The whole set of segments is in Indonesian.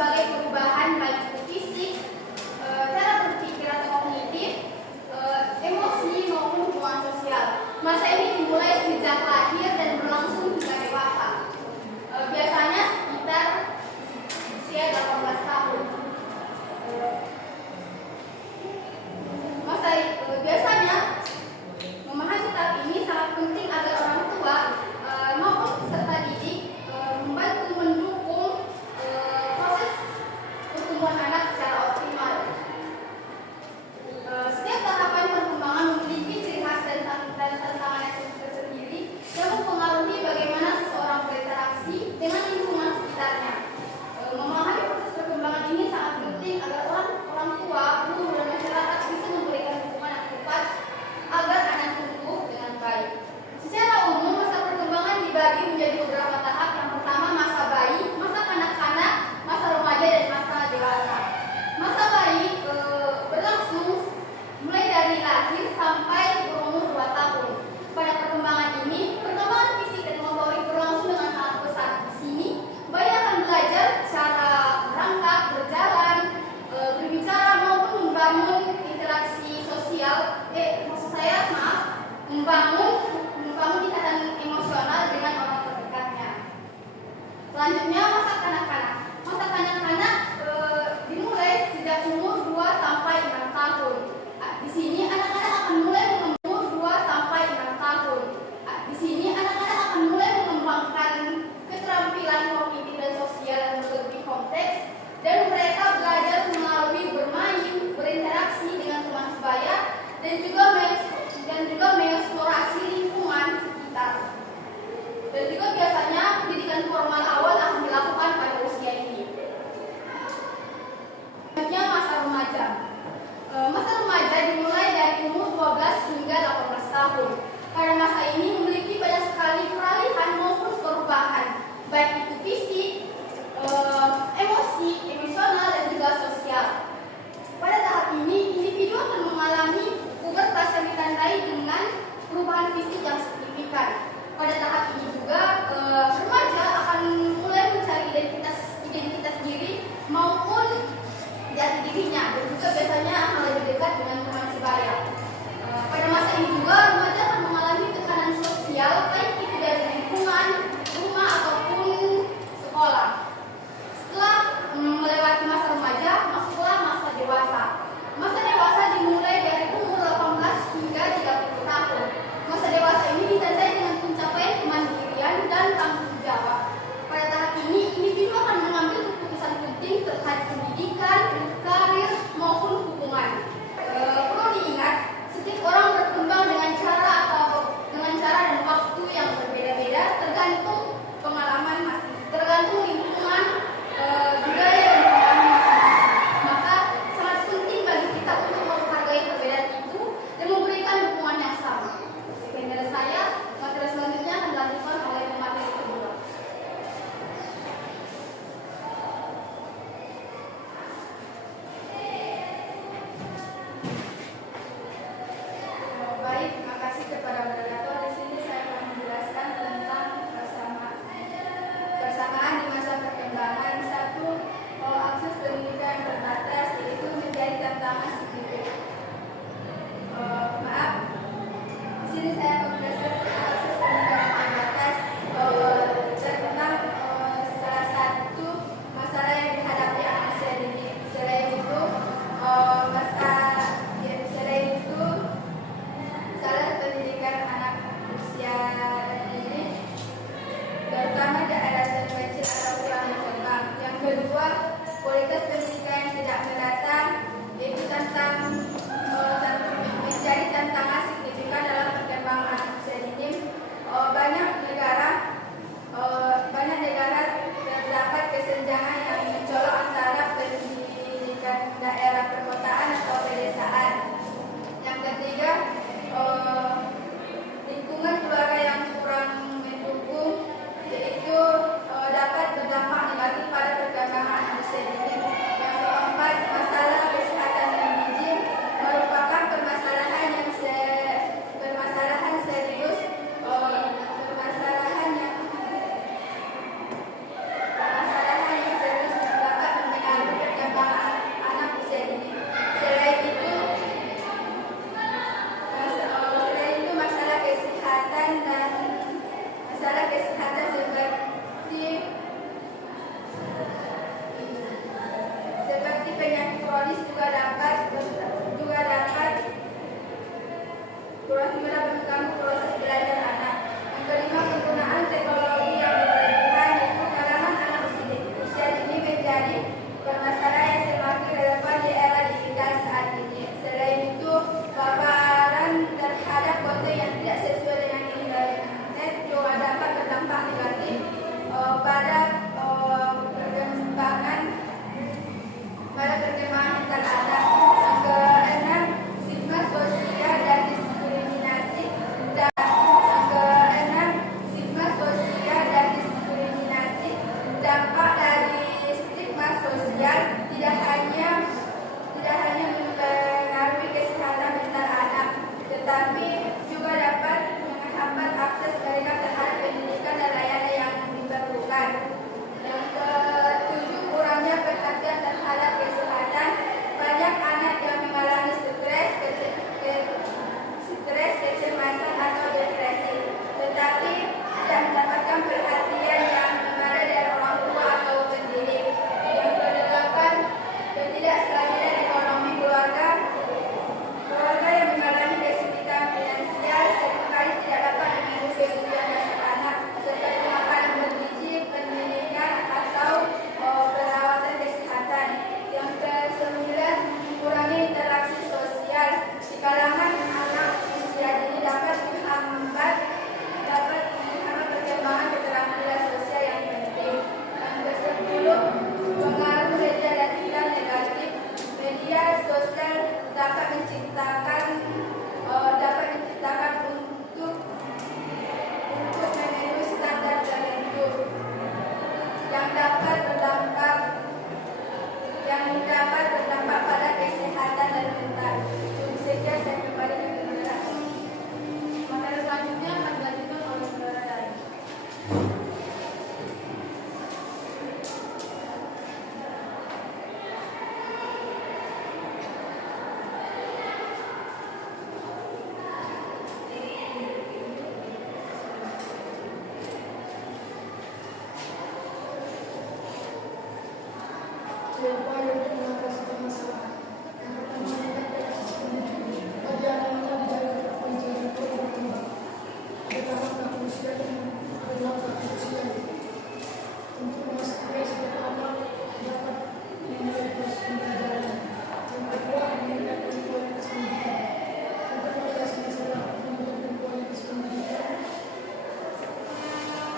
berbagai perubahan baik itu fisik, cara berpikir atau kognitif, emosi maupun hubungan sosial. Masa ini dimulai sejak lahir dan berlangsung hingga dewasa. Biasanya sekitar usia 18 tahun. Biasanya memahami tahap ini sangat penting agar orang tua maupun peserta didik membantu mendukung proses pertumbuhan anak secara optimal. Setiap tahapan perkembangan memiliki ciri khas dan tantangan tersendiri yang mempengaruhi bagaimana seseorang berinteraksi dengan lingkungan sekitarnya. Memahami proses perkembangan ini sangat penting agar orang tua, guru, dan masyarakat bisa memberikan dukungan yang tepat agar anak tumbuh dengan baik. Secara umum, masa perkembangan dibagi menjadi beberapa tahap. Yang pertama, masa bayi, masa kanak-kanak, masa remaja, dan masa dewasa. Masa bayi berlangsung mulai dari lahir sampai berumur 2 tahun. Pada perkembangan ini, perkembangan fisik dan motorik berlangsung dengan sangat pesat. Di sini, bayi akan belajar cara merangkak, berjalan, berbicara maupun membangun interaksi sosial. Membangun ikatan emosional dengan orang terdekatnya. Selanjutnya, masa kanak-kanak. Masa kanak-kanak dimulai sejak umur 2 sampai 6 tahun. Di sini anak-anak akan mulai umur 2 sampai 6 tahun. Di sini anak-anak akan mulai mengembangkan keterampilan kognitif dan sosial yang lebih kompleks, dan mereka belajar melalui bermain, berinteraksi dengan teman sebaya, dan juga mengeksplorasi lingkungan sekitar. Dan juga biasanya pendidikan formal awal akan dilakukan pada usia ini. Selanjutnya, masa remaja. Masa remaja dimulai dari umur 12 hingga 18 tahun. Pada masa ini memiliki banyak sekali peralihan maupun perubahan, baik itu fisik, emosi, emosional, dan juga sosial. Pada tahap ini, individu akan mengalami pubertas yang ditandai dengan perubahan fisik yang signifikan. Pada tahap ini juga, remaja akan mulai mencari identitas diri maupun jati dirinya, dan juga biasanya akan lebih dekat dengan teman sebaya. Pada masa ini juga, remaja akan mengalami tekanan sosial, baik itu dari lingkungan, rumah, ataupun sekolah. Setelah melewati masa remaja, masuklah masa dewasa. Masa dewasa dimulai dari umur 18 hingga 30 tahun. Masa dewasa ini ditandai dengan pencapaian kemandirian dan tanggung jawab. Pada tahap ini, individu akan mengambil keputusan penting terkait pendidikan, karir, maupun hubungan. Perlu diingat, setiap orang berkembang dengan cara dan waktu yang berbeda-beda, tergantung pengalaman tergantung lingkungan, budaya, dan pengalaman masing-masing. Maka sangat penting bagi kita untuk menghargai perbedaan itu dan memberikan dukungan yang sama. Sekian dari saya. Materi selanjutnya akan dilanjutkan oleh pemateri kedua. Baik, terima kasih kepada moderator. Di sini saya akan menjelaskan tentang persamaan di masa perkembangan. 1. Akses pendidikan terbatas, yaitu menjadi tantangan signifikan. Di sini saya akan menjelaskan tentang akses pendidikan terbatas tentang salah satu masalah yang dihadapi anak usia dini. Selain itu, salah pendidikan anak usia dini, terutama daerah terpencil atau kurang berkembang. Yang kedua, kualitas pendidikan yang tidak merata, yaitu menjadi tantangan signifikan dalam perkembangan anak usia dini. Banyak negara terdapat kesenjangan yang mencolok antara pendidikan daerah perkotaan atau pedesaan. Yang ketiga, lingkungan keluarga yang kurang mendukung, yaitu dapat berdampak negatif pada perkembangan anak usia dini. elektronis juga dapat mengganggu proses belajar anak. Yang kelima, penggunaan teknologi yang berlebihan itu kalangan anak usia dini menjadi permasalahan yang semakin relevan di era digital saat ini. Selain itu, paparan terhadap konten yang tidak sesuai dengan internet juga dapat berdampak negatif pada perkembangan mental anak. Yang keenam, stigma sosial dan diskriminasi. Dampak dari stigma sosial tidak hanya mempengaruhi kesehatan mental anak, tetapi juga dapat menghambat akses mereka terhadap pendidikan dan layanan yang diperlukan. Yang ketujuh, kurangnya perhatian terhadap kesehatan. Banyak anak yang mengalami stres, kecemasan atau depresi, tetapi tidak mendapatkan perhatian yang memadai dari orang tua atau pendidik. Yang kedelapan, ketidakstabilan ekonomi keluarga. Keluarga yang mengalami kesulitan finansial seringkali tidak dapat memenuhi kebutuhan dasar anak seperti makanan bergizi, pendidikan, atau perawatan kesehatan. Yang kesembilan, mengurangi interaksi sosial di kalangan anak usia dini dapat menghambat perkembangan keterampilan sosial yang penting. Yang ke-10, pengaruh media dan iklan negatif. Media sosial dapat menciptakan untuk memenuhi standar tertentu yang dapat berdampak pada kesehatan dan mental. Untuk sekian saya kembali ke kelas. Materi selanjutnya akan dilanjutkan oleh saudara Dari. Berupaya untuk mengatasi permasalahan. Yang pertama, meningkatkan akses pendidikan bagi anak-anak di daerah terpencil dan berkembang. Ada tahap usia dan ada tahap usia untuk memastikan setiap anak dapat memulai proses pembelajaran. Yang kedua, meningkatkan kualitas pendidikan. Untuk mengatasi masalah menurunkan kualitas pendidikan yang tidak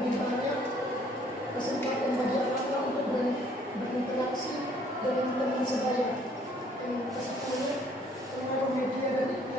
mengharapkan kesempatan bagi anak-anak untuk berinteraksi dengan teman sebaya. Yang ke-10, pengaruh media dan